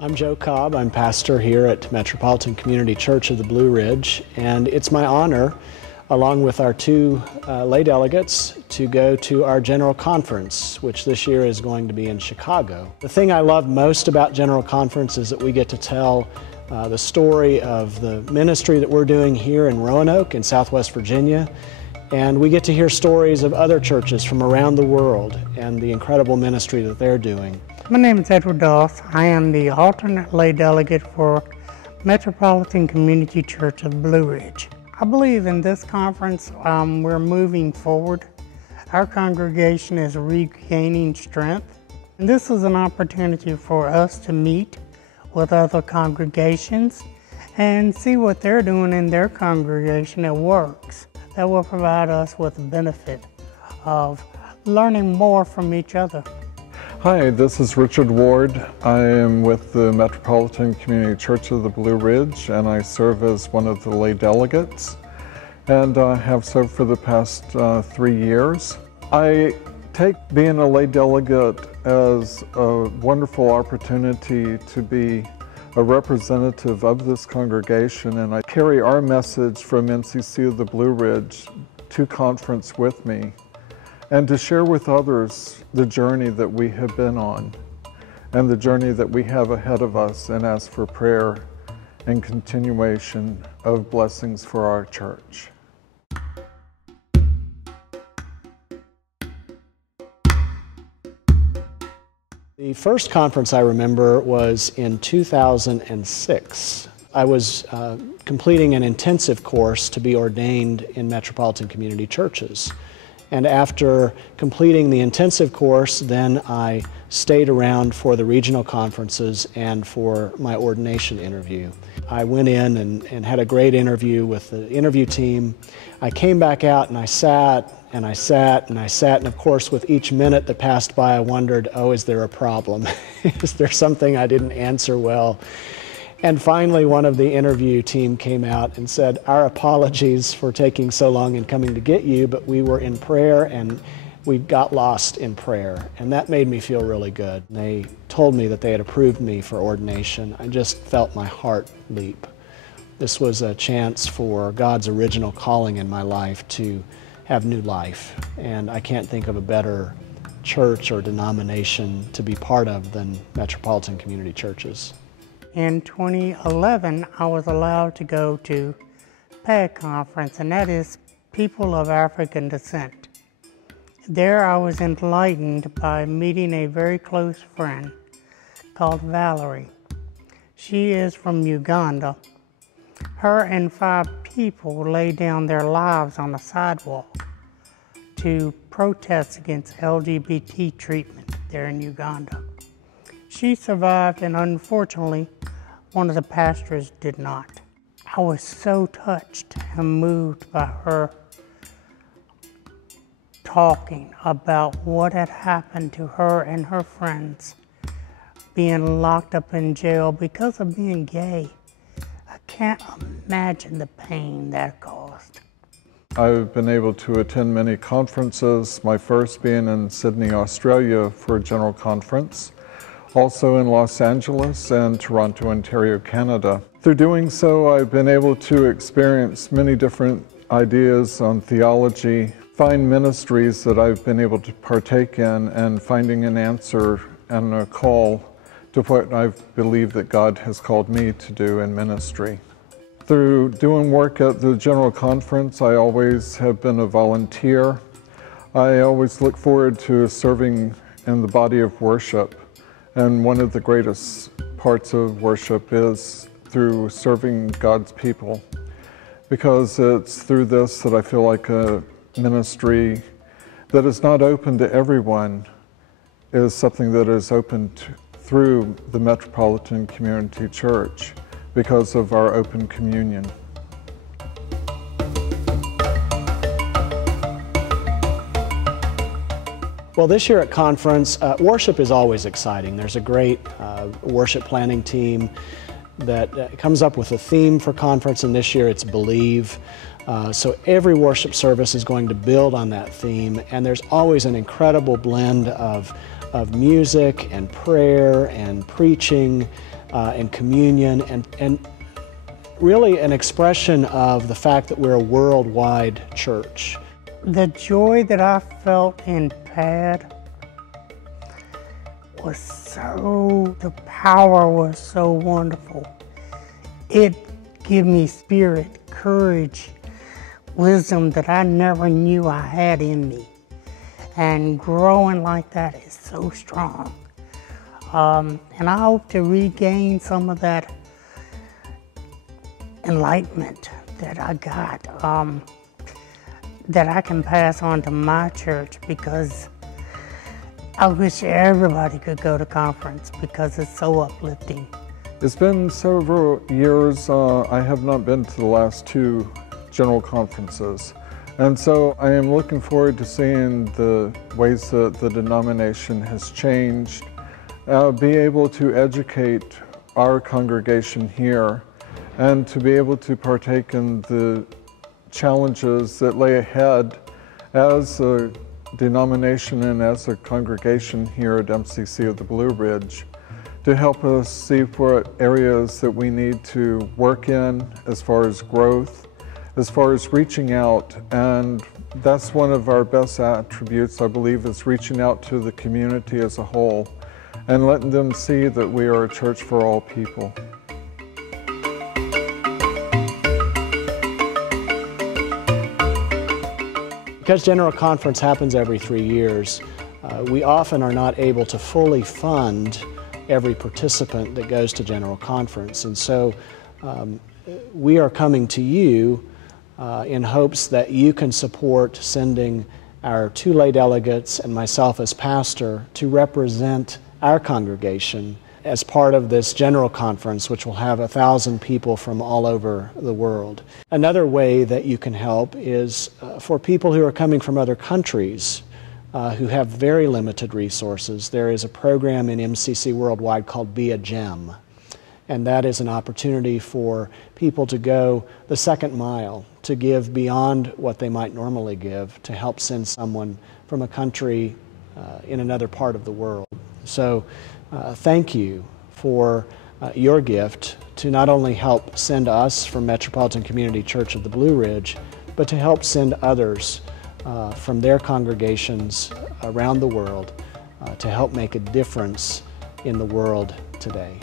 I'm Joe Cobb. I'm pastor here at Metropolitan Community Church of the Blue Ridge, and it's my honor, along with our two lay delegates, to go to our General Conference, which this year is going to be in Chicago. The thing I love most about General Conference is that we get to tell the story of the ministry that we're doing here in Roanoke in Southwest Virginia, and we get to hear stories of other churches from around the world and the incredible ministry that they're doing. My name is Edward Doss. I am the alternate lay delegate for Metropolitan Community Church of Blue Ridge. I believe in this conference we're moving forward. Our congregation is regaining strength. And this is an opportunity for us to meet with other congregations and see what they're doing in their congregation that works. That will provide us with the benefit of learning more from each other. Hi, this is Richard Ward. I am with the Metropolitan Community Church of the Blue Ridge, and I serve as one of the lay delegates, and have served for the past 3 years. I take being a lay delegate as a wonderful opportunity to be a representative of this congregation, and I carry our message from MCC of the Blue Ridge to conference with me, and to share with others the journey that we have been on and the journey that we have ahead of us, and ask for prayer and continuation of blessings for our church. The first conference I remember was in 2006. I was completing an intensive course to be ordained in Metropolitan Community Churches. And after completing the intensive course, then I stayed around for the regional conferences and for my ordination interview. I went in and had a great interview with the interview team. I came back out and I sat and I sat and I sat, and of course with each minute that passed by I wondered, oh, is there a problem? Is there something I didn't answer well? And finally, one of the interview team came out and said, our apologies for taking so long in coming to get you, but we were in prayer and we got lost in prayer. And that made me feel really good. They told me that they had approved me for ordination. I just felt my heart leap. This was a chance for God's original calling in my life to have new life. And I can't think of a better church or denomination to be part of than Metropolitan Community Churches. In 2011, I was allowed to go to PAG conference, and that is People of African Descent. There I was enlightened by meeting a very close friend called Valerie. She is from Uganda. Her and 5 people laid down their lives on the sidewalk to protest against LGBT treatment there in Uganda. She survived, and unfortunately, one of the pastors did not. I was so touched and moved by her talking about what had happened to her and her friends being locked up in jail because of being gay. I can't imagine the pain that caused. I've been able to attend many conferences, my first being in Sydney, Australia for a general conference, also in Los Angeles and Toronto, Ontario, Canada. Through doing so, I've been able to experience many different ideas on theology, find ministries that I've been able to partake in, and finding an answer and a call to what I believe that God has called me to do in ministry. Through doing work at the General Conference, I always have been a volunteer. I always look forward to serving in the body of worship. And one of the greatest parts of worship is through serving God's people, because it's through this that I feel like a ministry that is not open to everyone is something that is open through the Metropolitan Community Church because of our open communion. Well, this year at conference, worship is always exciting. There's a great worship planning team that comes up with a theme for conference, and this year it's Believe. So every worship service is going to build on that theme, and there's always an incredible blend of music and prayer and preaching and communion, and really an expression of the fact that we're a worldwide church. The joy that I felt in PAD was the power was so wonderful. It gave me spirit, courage, wisdom that I never knew I had in me. And growing like that is so strong. And I hope to regain some of that enlightenment that I got, that I can pass on to my church, because I wish everybody could go to conference because it's so uplifting. It's been several years. I have not been to the last 2 general conferences. And so I am looking forward to seeing the ways that the denomination has changed, be able to educate our congregation here, and to be able to partake in the challenges that lay ahead as a denomination and as a congregation here at MCC of the Blue Ridge, to help us see what areas that we need to work in as far as growth, as far as reaching out. And that's one of our best attributes, I believe, is reaching out to the community as a whole and letting them see that we are a church for all people. Because General Conference happens every 3 years, we often are not able to fully fund every participant that goes to General Conference. And so we are coming to you in hopes that you can support sending our 2 lay delegates and myself as pastor to represent our congregation as part of this General Conference, which will have 1,000 people from all over the world. Another way that you can help is for people who are coming from other countries who have very limited resources. There is a program in MCC Worldwide called Be a Gem, and that is an opportunity for people to go the second mile, to give beyond what they might normally give, to help send someone from a country in another part of the world. So thank you for your gift to not only help send us from Metropolitan Community Church of the Blue Ridge, but to help send others from their congregations around the world to help make a difference in the world today.